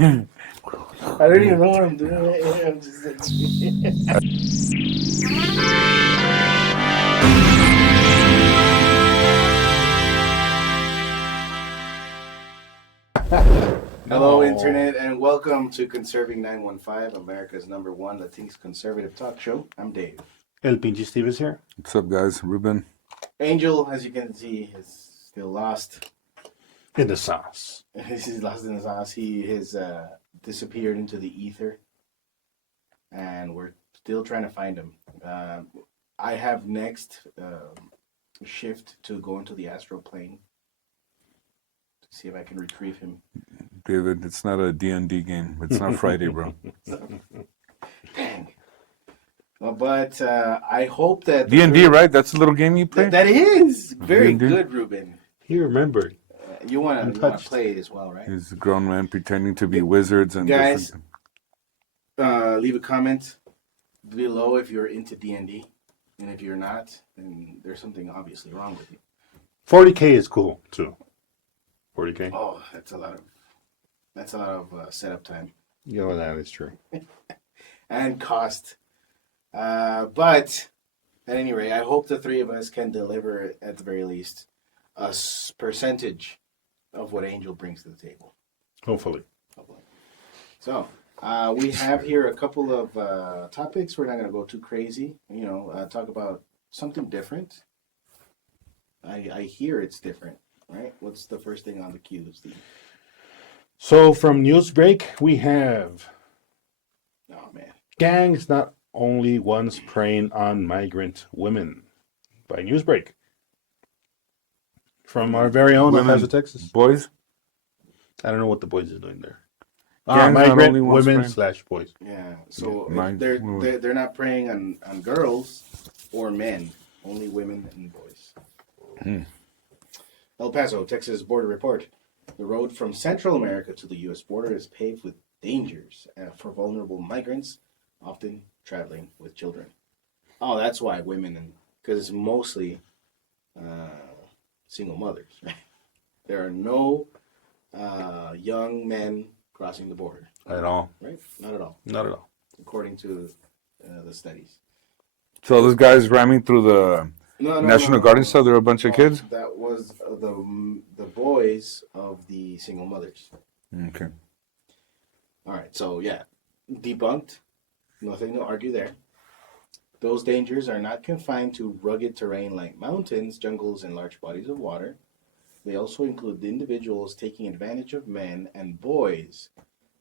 I don't even know what I'm doing. I'm just like... Hello, Internet, and welcome to Conserving 915, America's #1 Latinx conservative talk show. I'm Dave. El Pinche Steve is here. What's up, guys? Ruben. Angel, as you can see, is still lost. In the sauce. He's lost in the sauce. He has disappeared into the ether, and we're still trying to find him. I have next shift to go into the astral plane to see if I can retrieve him. David, it's not a D&D game. It's not Friday, bro. Dang. Well, but I hope that... D&D, right? That's the little game you play? That is! Very D&D? good, Ruben. He remembered. You want to play it as well, right? He's a grown man pretending to be wizards and guys, different... leave a comment below if you're into D&D. And if you're not, then there's something obviously wrong with you. 40K is cool, too. 40K? Oh, that's a lot of setup time. Yeah, well, that is true. And cost. But at any rate, I hope the three of us can deliver, at the very least, a percentage of what Angel brings to the table. Hopefully. So, we have here a couple of topics. We're not going to go too crazy. Talk about something different. I hear it's different, right? What's the first thing on the queue, Steve? So, from Newsbreak, we have... Oh, man. Gangs not only ones preying on migrant women. By Newsbreak. From our very own House of Texas. Boys? I don't know what the boys is doing there. Gangs not Migrant only ones women preying. / boys. Yeah, so Yeah, they're not preying on girls or men, only women and boys. El Paso, Texas Border Report. The road from Central America to the U.S. border is paved with dangers for vulnerable migrants, often traveling with children. Oh, that's why women, because it's mostly single mothers. Right? There are no young men crossing the border. At all. Right? Not at all. Not at all. According to the studies. So those guys ramming through the National Guard stuff, there were a bunch of kids? That was the boys of the single mothers. Okay. All right, so yeah, debunked. Nothing to argue there. Those dangers are not confined to rugged terrain like mountains, jungles, and large bodies of water. They also include individuals taking advantage of men and boys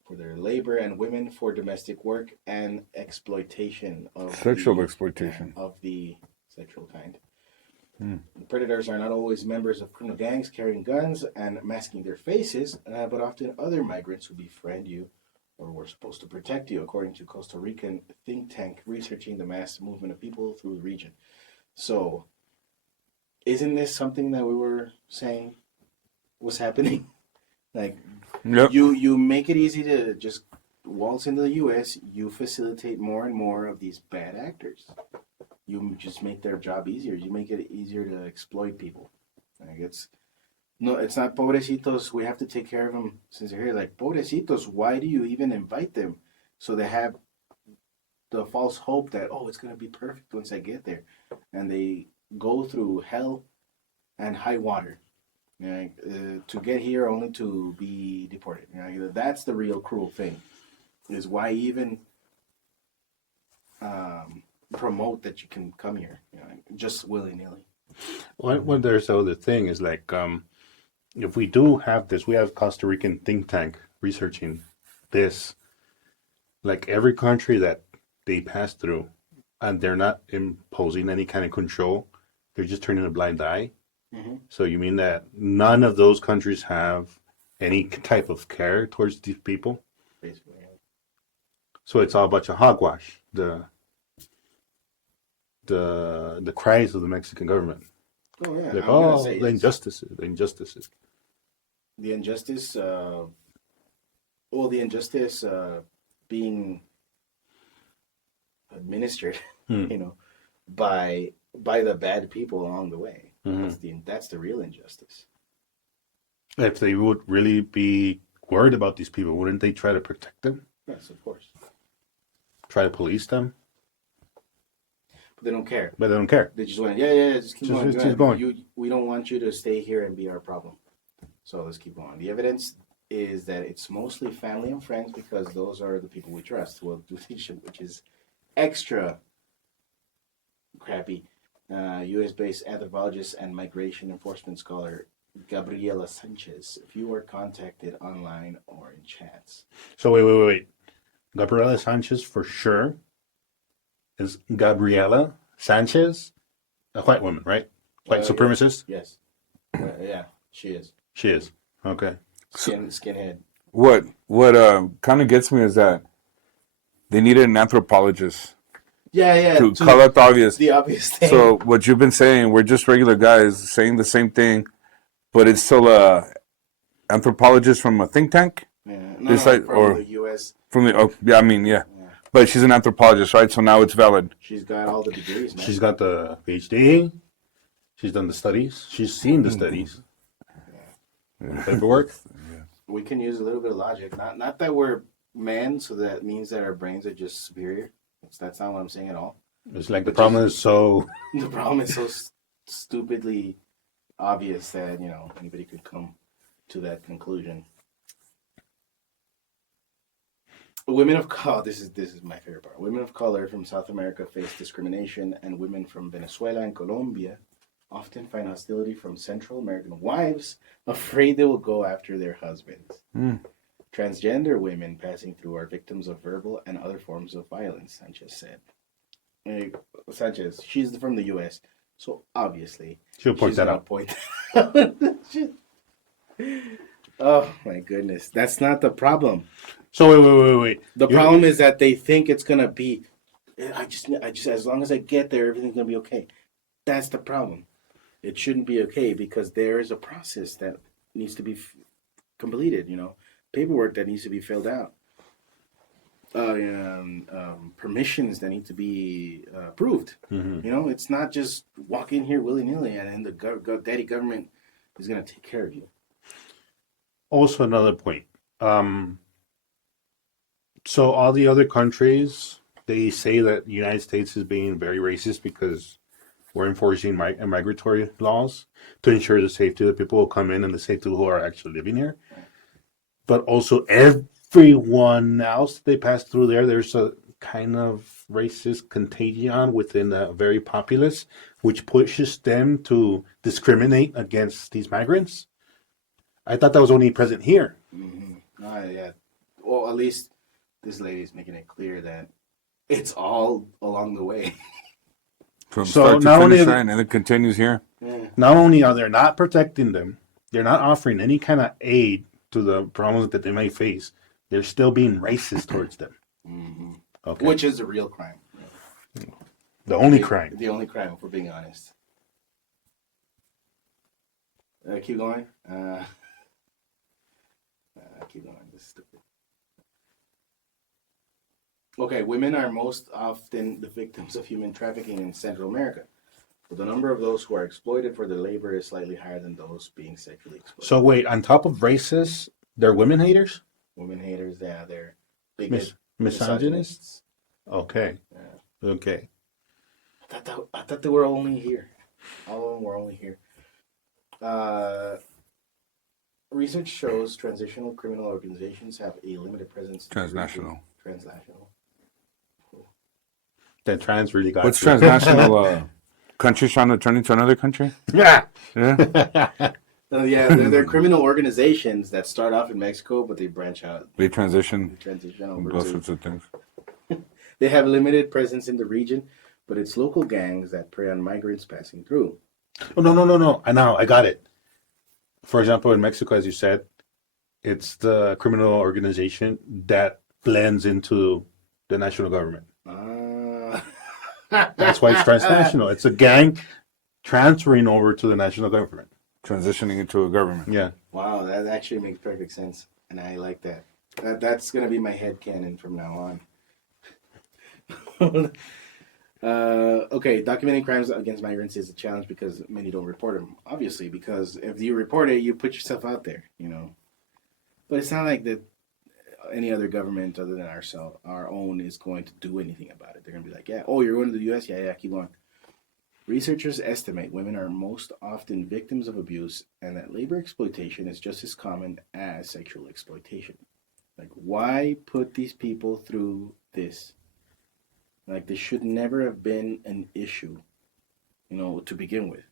for their labor and women for domestic work and exploitation of Sexual exploitation. of the sexual kind. The predators are not always members of criminal gangs carrying guns and masking their faces, but often other migrants who befriend you or were supposed to protect you, according to Costa Rican think tank researching the mass movement of people through the region. So, isn't this something that we were saying was happening? Like, Yep. you make it easy to just waltz into the U.S., you facilitate more and more of these bad actors. You just make their job easier. You make it easier to exploit people. Like it's not pobrecitos. We have to take care of them since they're here. Like pobrecitos, why do you even invite them? So they have the false hope that it's gonna be perfect once I get there, and they go through hell and high water, to get here only to be deported. That's the real cruel thing. Is why even promote that you can come here, just willy-nilly. When there's the other thing is like, if we do have this, we have Costa Rican think tank researching this, like every country that they pass through and they're not imposing any kind of control, they're just turning a blind eye. Mm-hmm. So you mean that none of those countries have any type of care towards these people? Basically, yeah. So it's all a bunch of hogwash. The cries of the Mexican government. Oh yeah. Like, I'm gonna say the injustices. the injustice. The injustice being administered, by the bad people along the way. Mm-hmm. That's the real injustice. If they would really be worried about these people, wouldn't they try to protect them? Yes, of course. Try to police them? But they don't care. But they don't care. They just went, yeah, just keep going. Just keep going. We don't want you to stay here and be our problem. So let's keep going. The evidence is that it's mostly family and friends because those are the people we trust who will do this shit, which is extra crappy. U.S.-based anthropologist and migration enforcement scholar Gabriela Sanchez. If you were contacted online or in chats. So wait. Gabriela Sanchez for sure. Is Gabriela Sanchez a white woman, right? White supremacist? Yes. Yeah, she is. She is. Okay. Skinhead. What kind of gets me is that they needed an anthropologist Yeah. to call out the obvious. The obvious thing. So what you've been saying, we're just regular guys saying the same thing, but it's still a anthropologist from a think tank. Yeah. From the U.S. Yeah. But she's an anthropologist, right? So now it's valid. She's got all the degrees, man. She's got the PhD. She's done the studies. She's seen the studies. Yeah. Paperwork. We can use a little bit of logic. Not that we're men, so that means that our brains are just superior. That's not what I'm saying at all. It's like the problem is so stupidly obvious that anybody could come to that conclusion. Women of color. This is my favorite part. Women of color from South America face discrimination, and women from Venezuela and Colombia often find hostility from Central American wives, afraid they will go after their husbands. Transgender women passing through are victims of verbal and other forms of violence, Sanchez said. Sanchez, she's from the U.S., so obviously she'll point that out. Oh my goodness, that's not the problem. So wait. The problem is that they think it's gonna be. I just as long as I get there, everything's gonna be okay. That's the problem. It shouldn't be okay because there is a process that needs to be completed. Paperwork that needs to be filled out. Permissions that need to be approved. Mm-hmm. It's not just walk in here willy nilly and then the daddy government is gonna take care of you. Also, another point. So all the other countries, they say that the United States is being very racist because we're enforcing migratory laws to ensure the safety of the people who come in and the safety who are actually living here. But also everyone else they pass through there's a kind of racist contagion within the very populace, which pushes them to discriminate against these migrants. I thought that was only present here. Mm-hmm. Yeah. Well, at least this lady's making it clear that it's all along the way. From start to finish, right? And it continues here. Yeah. Not only are they not protecting them, they're not offering any kind of aid to the problems that they may face. They're still being racist towards them. Mm-hmm. Okay. Which is a real crime. The only crime. The only crime, if we're being honest. Keep going. Keep going. This is stupid. Okay, women are most often the victims of human trafficking in Central America. But the number of those who are exploited for their labor is slightly higher than those being sexually exploited. So wait, on top of racist, they're women haters? Women haters, yeah, they're bigot, misogynists? Okay. Yeah. Okay. I thought they were only here. All of them were only here. Research shows transitional criminal organizations have a limited presence. Transnational. That trans really got What's transnational? Countries trying to turn into another country? Yeah. They're criminal organizations that start off in Mexico, but they branch out. They transition over all sorts of things. They have limited presence in the region, but it's local gangs that prey on migrants passing through. Oh, no. I got it. For example, in Mexico, as you said, it's the criminal organization that blends into the national government. That's why it's transnational. It's a gang transferring over to the national government. Transitioning into a government. Yeah. Wow, that actually makes perfect sense. And I like that. That's going to be my headcanon from now on. Okay, documenting crimes against migrants is a challenge because many don't report them. Obviously, because if you report it, you put yourself out there, But it's not like that any other government other than our own, is going to do anything about it. They're going to be like, yeah, oh, you're going to the U.S.? Yeah, keep going. Researchers estimate women are most often victims of abuse and that labor exploitation is just as common as sexual exploitation. Like, why put these people through this? Like, this should never have been an issue, to begin with.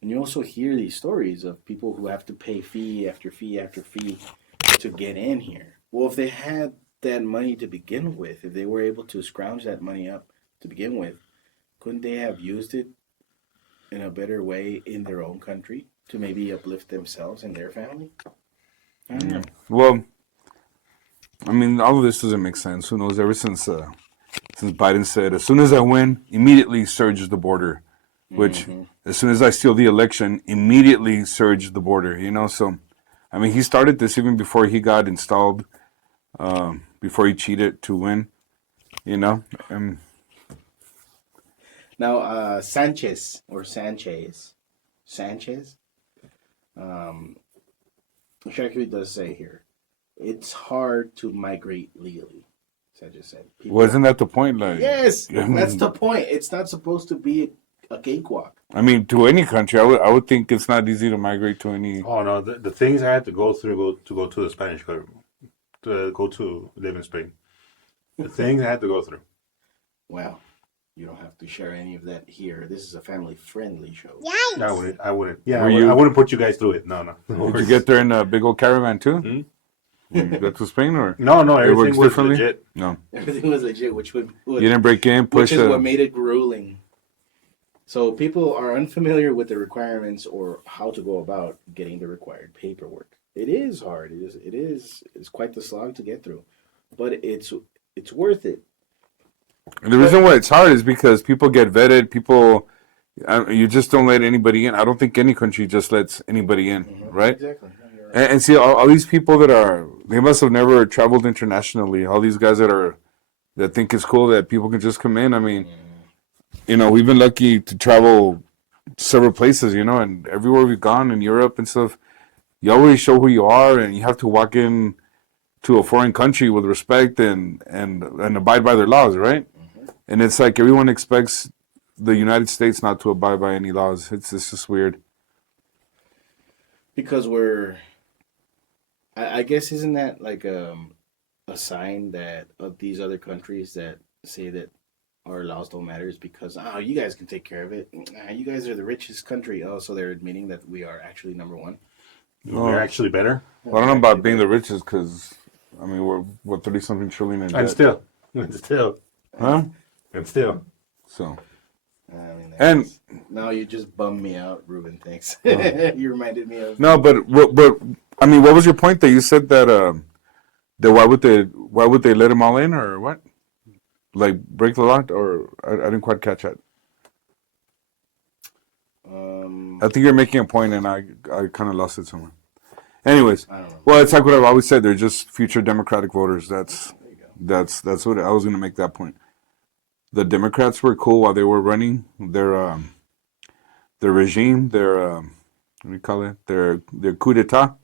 And you also hear these stories of people who have to pay fee after fee after fee to get in here. Well, if they had that money to begin with, if they were able to scrounge that money up to begin with, couldn't they have used it in a better way in their own country to maybe uplift themselves and their family? I don't know. Well, I mean, all of this doesn't make sense. Who knows? Ever since Biden said, as soon as I win, immediately surge the border, which as soon as I steal the election, immediately surge the border. So I mean, he started this even before he got installed, before he cheated to win. Now, Sanchez, which actually does say here, it's hard to migrate legally. Sanchez said. Wasn't that the point? Like, yes, that's the point. It's not supposed to be a cakewalk. I mean, to any country, I would think it's not easy to migrate to any. Oh no, the things I had to go through to go to the Spanish government, to go to live in Spain. The things I had to go through. Well, you don't have to share any of that here. This is a family-friendly show. Yikes. I wouldn't. Yeah, Were I wouldn't put you guys through it. No. Did you get there in a big old caravan too? When you got to Spain, or No, it everything works was differently? legit. No, Everything was legit, which you didn't break in, push which is what made it grueling. So people are unfamiliar with the requirements or how to go about getting the required paperwork. It is hard. It's quite the slog to get through, but it's worth it. And the reason why it's hard is because people get vetted. You just don't let anybody in. I don't think any country just lets anybody in, right? Exactly. No, you're right. And see, all these people they must have never traveled internationally. All these guys that think it's cool that people can just come in. I mean, we've been lucky to travel several places, and everywhere we've gone in Europe and stuff, you always show who you are, and you have to walk in to a foreign country with respect and abide by their laws, right? And it's like everyone expects the United States not to abide by any laws. It's just weird. Because I guess, isn't that like a sign that of these other countries that say that our laws don't matter is because, you guys can take care of it. You guys are the richest country. Oh, so they're admitting that we are actually number one. We're actually better. Well, I don't know about being the richest because, I mean, we're 30-something trillion in debt. And still. Huh? And still. So. I mean, And no, you just bummed me out, Ruben. Thanks. You reminded me of. no, but I mean, what was your point that you said that why would they let them all in, or what? Like break the law, or I didn't quite catch that. I think you're making a point, and I kind of lost it somewhere. Anyways, I don't know. well, it's like what I've always said. They're just future Democratic voters. That's There you go. that's what I was going to make that point. The Democrats were cool while they were running their regime, their what do you call it? Their coup d'état.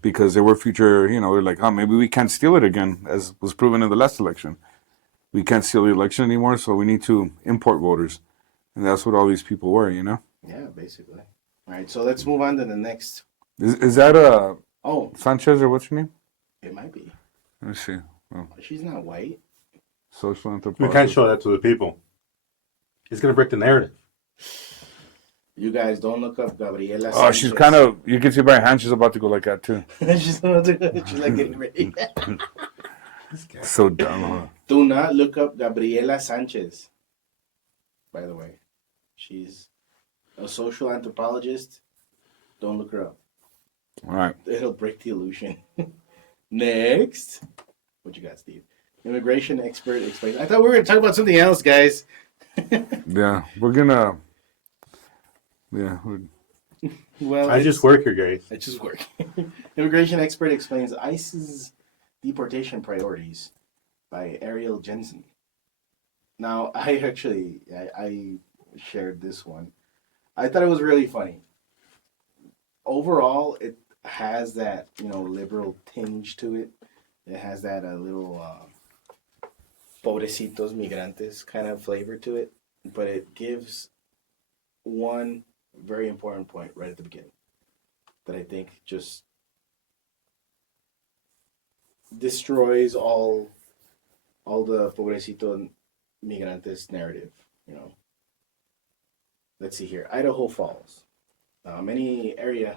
Because they were future, they're like, maybe we can't steal it again, as was proven in the last election. We can't steal the election anymore, so we need to import voters. And that's what all these people were, Yeah, basically. All right, so let's move on to the next. Is that Oh, Sanchez, or what's your name? it might be. Let me see. Oh, She's not white. social We anthropologist. can't show that to the people. It's going to break the narrative. You guys don't look up Gabriela. Oh, she's kind of, you can see by her hand, she's about to go like that too. she's like getting ready. So dumb, huh? Do not look up Gabriela Sanchez. By the way, she's a social anthropologist. Don't look her up. All right. It'll break the illusion. Next. What you got, Steve? Immigration expert explains. I thought we were going to talk about something else, guys. Yeah, we're gonna. Yeah. Well, I just work here, guys. I just work. Immigration expert explains ICE's deportation priorities by Ariel Jensen. Now, I shared this one. I thought it was really funny. Overall, has that, liberal tinge to it. It has that little pobrecitos migrantes kind of flavor to it, but it gives one very important point right at the beginning that I think just destroys all the pobrecito migrantes narrative. Let's see here. Idaho Falls. Many area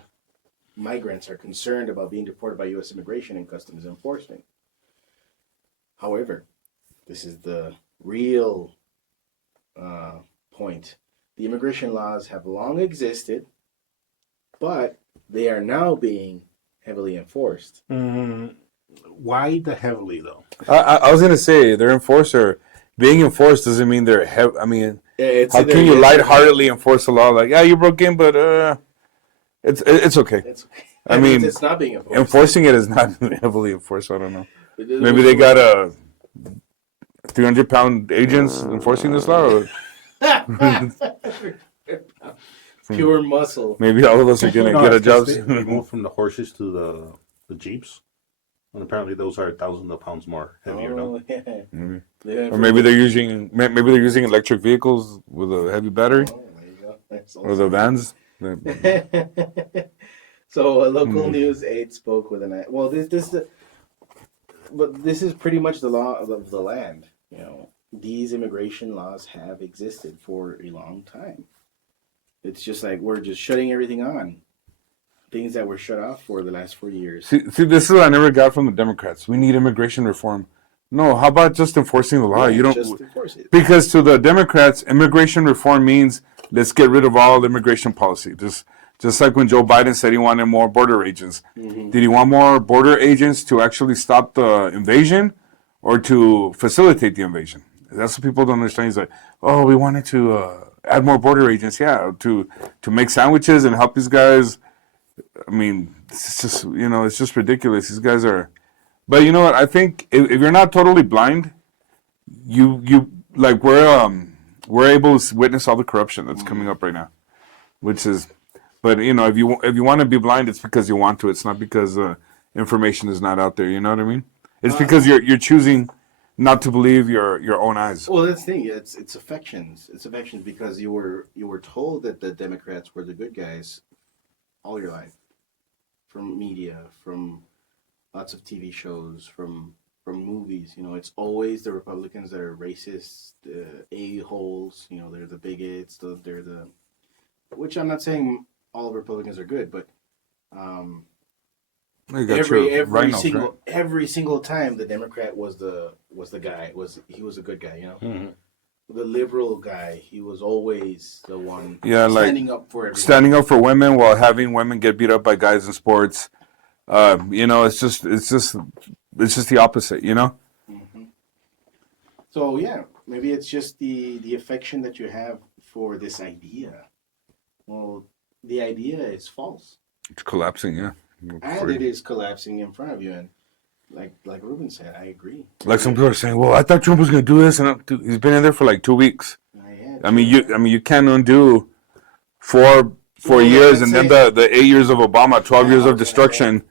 migrants are concerned about being deported by U.S. Immigration and Customs Enforcement. However, this is the real point. The immigration laws have long existed, but they are now being heavily enforced. Why the heavily though? I was gonna say they're enforcer. Being enforced doesn't mean they're heavy. I mean, how can you lightheartedly enforce the law? Like, yeah, you broke in, but it's okay. It's okay. I mean, it's not being enforced. Enforcing it is not heavily enforced. I don't know. Maybe they got a 300-pound agents enforcing this law. Or pure muscle. maybe all of us are gonna get a job. They moved from the horses to the jeeps, and apparently those are thousands of pounds more heavier. No? Yeah. Or maybe they're using electric vehicles with a heavy battery, There you go. That's or the vans. So a local news aide spoke with an. Well, this is pretty much the law of the land. These immigration laws have existed for a long time. It's just like we're just shutting everything on. Things that were shut off for the last 4 years. See, this is what I never got from the Democrats. We need immigration reform. No, how about just enforcing the law? Yeah, You don't just enforce it. because to the Democrats, immigration reform means let's get rid of all immigration policy. Just like when Joe Biden said he wanted more border agents. Mm-hmm. Did he want more border agents to actually stop the invasion or to facilitate the invasion? That's what people don't understand. He's like, oh, we wanted to add more border agents. Yeah, to make sandwiches and help these guys. I mean, it's just, it's just ridiculous. These guys are, but you know what? I think if you're not totally blind, you like we're able to witness all the corruption that's coming up right now, which is, but if you want to be blind, it's because you want to. It's not because information is not out there. You know what I mean? It's because you're choosing not to believe your own eyes. Well, that's the thing. It's affections. It's affections because you were told that the Democrats were the good guys all your life, from media, from lots of TV shows, from movies. It's always the Republicans that are racist, a-holes. They're the bigots. They're the, which I'm not saying all Republicans are good, but every single time the Democrat was the guy. He was a good guy. Mm-hmm. The liberal guy, he was always the one standing up for everyone. Standing up for women while having women get beat up by guys in sports. It's just the opposite, Mm-hmm. So yeah, maybe it's just the affection that you have for this idea. Well, the idea is false. It's collapsing, yeah. And it is collapsing in front of you. And like Ruben said, I agree. Like some people are saying, well, I thought Trump was going to do this, and he's been in there for like 2 weeks. I mean, you can't undo four years and then the 8 years of Obama, 12 years of destruction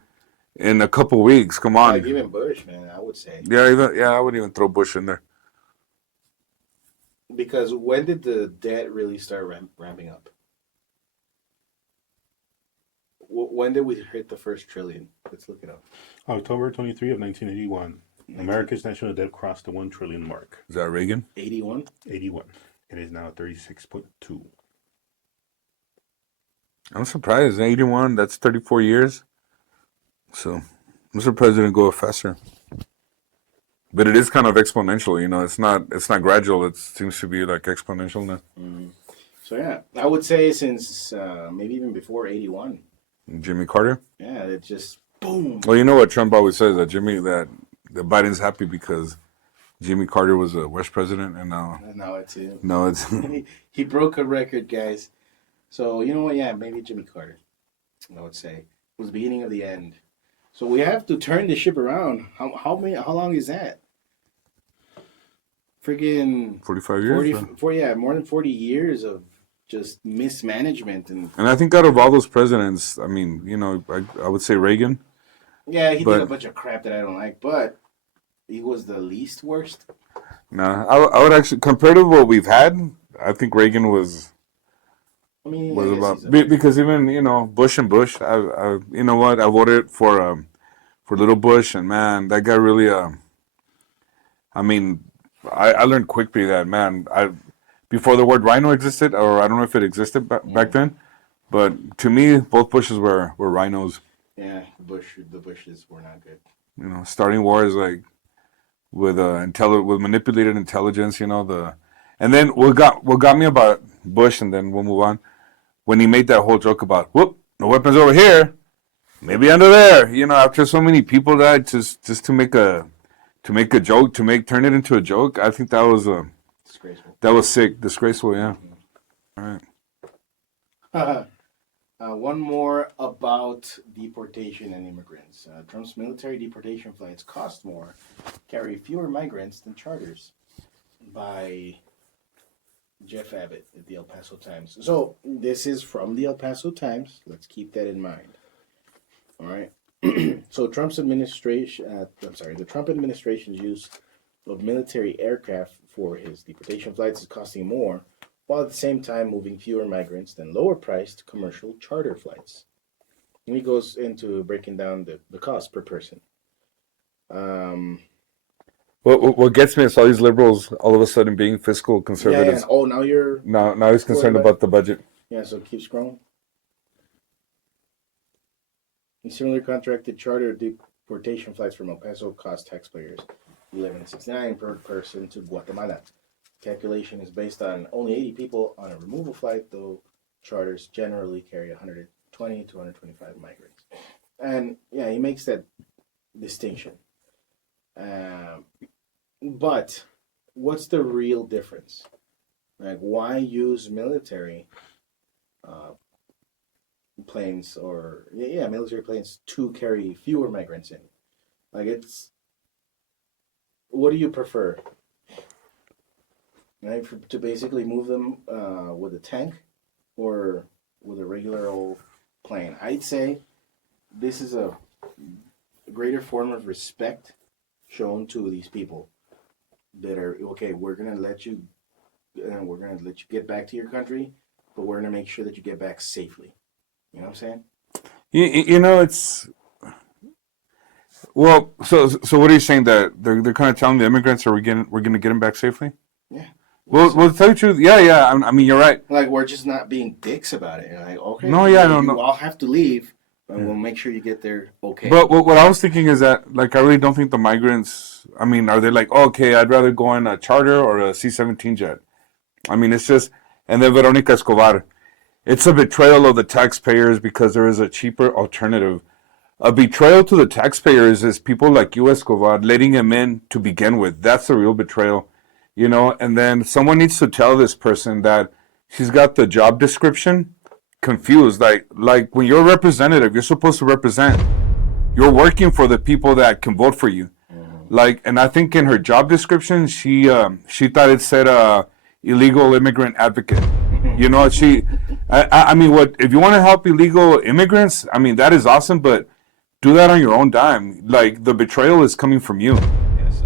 in a couple weeks. Come on. Like even Bush, man, I would say. Yeah, I would even throw Bush in there. Because when did the debt really start ramping up? When did we hit the first trillion? Let's look it up. October 23 of 1981. America's national debt crossed the 1 trillion mark. Is that Reagan? 81? 81. It is now 36.2. I'm surprised. 81, that's 34 years. So I'm surprised it didn't go faster. But it is kind of exponential, it's not gradual. It seems to be like exponential now. Mm-hmm. So yeah, I would say since maybe even before 81. Jimmy Carter? Yeah, it just boom. Well, you know what Trump always says, that Biden's happy because Jimmy Carter was a West president, and now it's him. No, it's he broke a record, guys. So you know what? Yeah, maybe Jimmy Carter, I would say, was the beginning of the end. So we have to turn the ship around. How long is that? Friggin' 45 years. More than 40 years of just mismanagement and I think out of all those presidents, I mean, I would say Reagan. yeah, he did But- a bunch of crap that I don't like, but he was the least worst. Nah, I would actually, compared to what we've had, I think Reagan was I mean, was I guess about he's a- because even Bush and Bush, I you know what, I voted for little Bush, and man, that guy really I mean, I learned quickly that, man, before the word rhino existed, or I don't know if it existed back then, but to me both Bushes were rhinos. yeah, the Bushes were not good. Starting wars like with with manipulated intelligence, and then what got me about Bush, and then we'll move on, when he made that whole joke about, whoop, no weapons over here, maybe under there, after so many people died, just to make a joke, turn it into a joke. I think that was sick, disgraceful, yeah. All right. One more about deportation and immigrants. Trump's military deportation flights cost more, carry fewer migrants than charters, by Jeff Abbott at the El Paso Times. So this is from the El Paso Times. Let's keep that in mind. All right. So the Trump administration's use of military aircraft for his deportation flights is costing more, while at the same time moving fewer migrants than lower-priced commercial charter flights. And he goes into breaking down the cost per person. What gets me is all these liberals all of a sudden being fiscal Yeah. conservatives. Oh, now you're... Now he's concerned What about- about the budget. Yeah, so keep scrolling. And similar contracted charter deportation flights from El Paso cost taxpayers $11.69 per person to Guatemala. Calculation is based on only 80 people on a removal flight, though charters generally carry 120 to 125 migrants. And yeah, he makes that distinction. But what's the real difference? Like, why use military planes or military planes to carry fewer migrants in? Like, what do you prefer? Right, to basically move them with a tank or with a regular old plane? I'd say this is a greater form of respect shown to these people that are okay. We're gonna let you get back to your country, but we're gonna make sure that you get back safely. You know what I'm saying? It's well. So what are you saying, that they're kind of telling the immigrants, we're gonna get them back safely? Yeah. Well, to tell you the truth, yeah. I mean, you're right. Like, we're just not being dicks about it. You're like, okay, No, yeah, you no. all have to leave, and we'll make sure you get there okay. But what I was thinking is that, like, I really don't think the migrants, I mean, are they like, oh, okay, I'd rather go on a charter or a C-17 jet? I mean, it's just, and then Veronica Escobar, it's a betrayal of the taxpayers because there is a cheaper alternative. A betrayal to the taxpayers is people like you, Escobar, letting him in to begin with. That's the real betrayal. And then someone needs to tell this person that she's got the job description confused. Like when you're a representative, you're supposed to represent. You're working for the people that can vote for you. Like, and I think in her job description, she thought it said illegal immigrant advocate. I mean, if you want to help illegal immigrants, I mean, that is awesome, but do that on your own dime. Like, the betrayal is coming from you.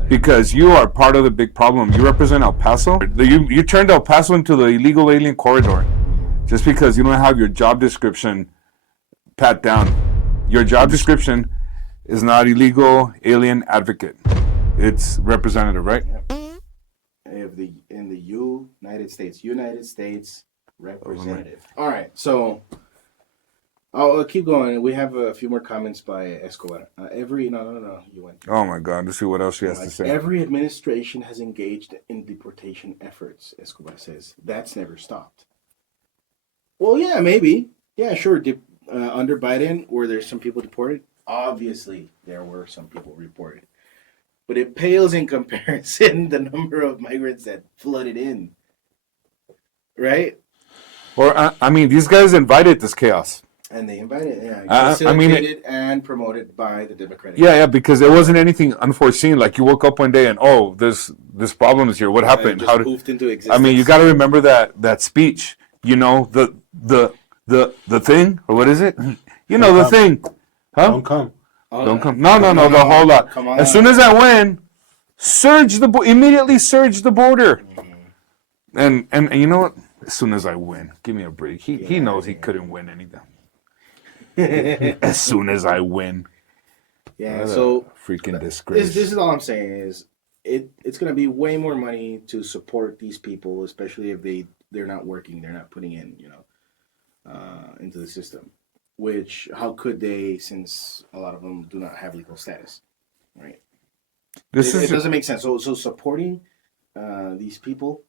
Because you are part of the big problem. You represent El Paso. You turned El Paso into the illegal alien corridor just because you don't have your job description pat down. Your job description is not illegal alien advocate. It's representative, right? In the United States representative. All right, so I'll keep going. We have a few more comments by Escobar. You went. Oh my God, let's see what else she has to say. Every administration has engaged in deportation efforts, Escobar says. That's never stopped. Well, yeah, maybe. Yeah, sure. Under Biden, were there some people deported? Obviously, there were some people reported. But it pales in comparison the number of migrants that flooded in. Right? Or, I mean, these guys invited this chaos. And they invited, facilitated and promoted by the Democratic. Yeah, because there wasn't anything unforeseen. Like, you woke up one day and, this problem is here. What happened? Just poofed into existence. I mean, you got to remember that speech. you know, the thing, or what is it? You know, the thing. Huh? Don't come. Don't come. No, the whole lot. Come on. As soon as I win, immediately surge the border. And you know what? As soon as I win, give me a break. He knows he couldn't win anything. As soon as I win. Yeah, so freaking disgrace. This is all I'm saying is it's going to be way more money to support these people, especially if they're not working, they're not putting in, into the system. Which, how could they, since a lot of them do not have legal status, right? It doesn't make sense. So supporting these people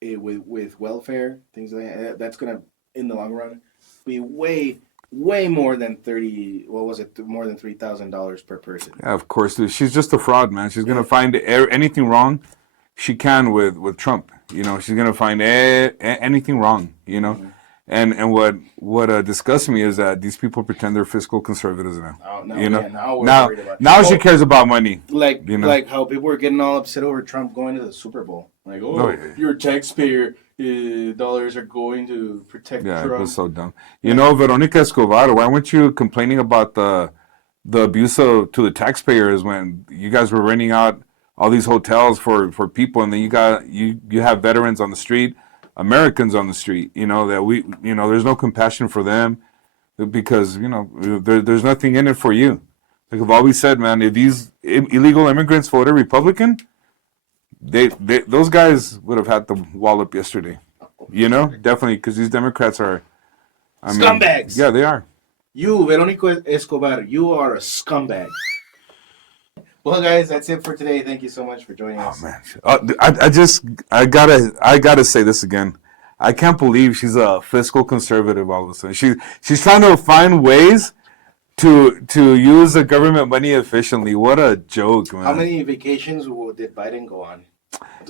with welfare, things like that, that's going to, in the long run, be way more than more than $3,000 per person. Yeah, of course, dude. She's just a fraud, man. She's gonna find anything wrong she can with Trump. You know, she's gonna find anything wrong. You know, and what disgusts me is that these people pretend they're fiscal conservatives now. Now she cares about money. Like how people were getting all upset over Trump going to the Super Bowl. Like, your taxpayer dollars are going to protect Trump. Yeah, it was so dumb. You know, Veronica Escobar, why weren't you complaining about the abuse to the taxpayers when you guys were renting out all these hotels for people, and then you have veterans on the street, Americans on the street, that there's no compassion for them because, there's nothing in it for you. Like I've always said, man, if these illegal immigrants voted Republican, those guys would have had the wallop yesterday. Definitely, because these Democrats are scumbags. Yeah, they are. You, Veronica Escobar, you are a scumbag. Well, guys, that's it for today. Thank you so much for joining us. Oh man, I gotta say this again. I can't believe she's a fiscal conservative all of a sudden. She's trying to find ways to use the government money efficiently. What a joke, man. How many vacations did Biden go on?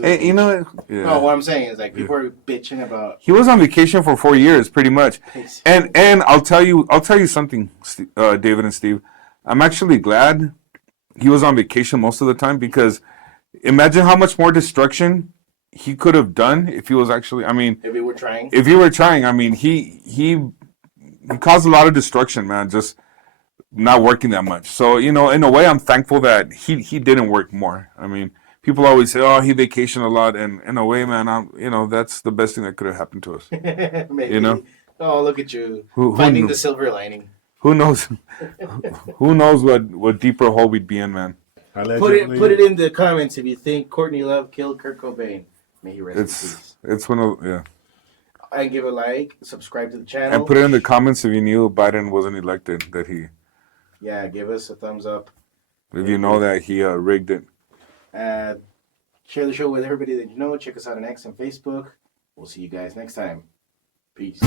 Hey, No, what I'm saying is people are bitching about. He was on vacation for 4 years, pretty much. And I'll tell you something, David and Steve. I'm actually glad he was on vacation most of the time because imagine how much more destruction he could have done if he was actually. If he were trying. If he were trying, he caused a lot of destruction, man. Just not working that much. So in a way, I'm thankful that he didn't work more. People always say, "Oh, he vacationed a lot," and in a way, man, that's the best thing that could have happened to us. Maybe. Oh, look at you finding the silver lining. Who knows? Who knows what deeper hole we'd be in, man. Put it in the comments if you think Courtney Love killed Kurt Cobain. May he rest in peace. It's one of And give a like, subscribe to the channel, and put it in the comments if you knew Biden wasn't elected. That he. Yeah, give us a thumbs up. If you know that he rigged it. Share the show with everybody that you know. Check us out on X and Facebook. We'll see you guys next time. Peace.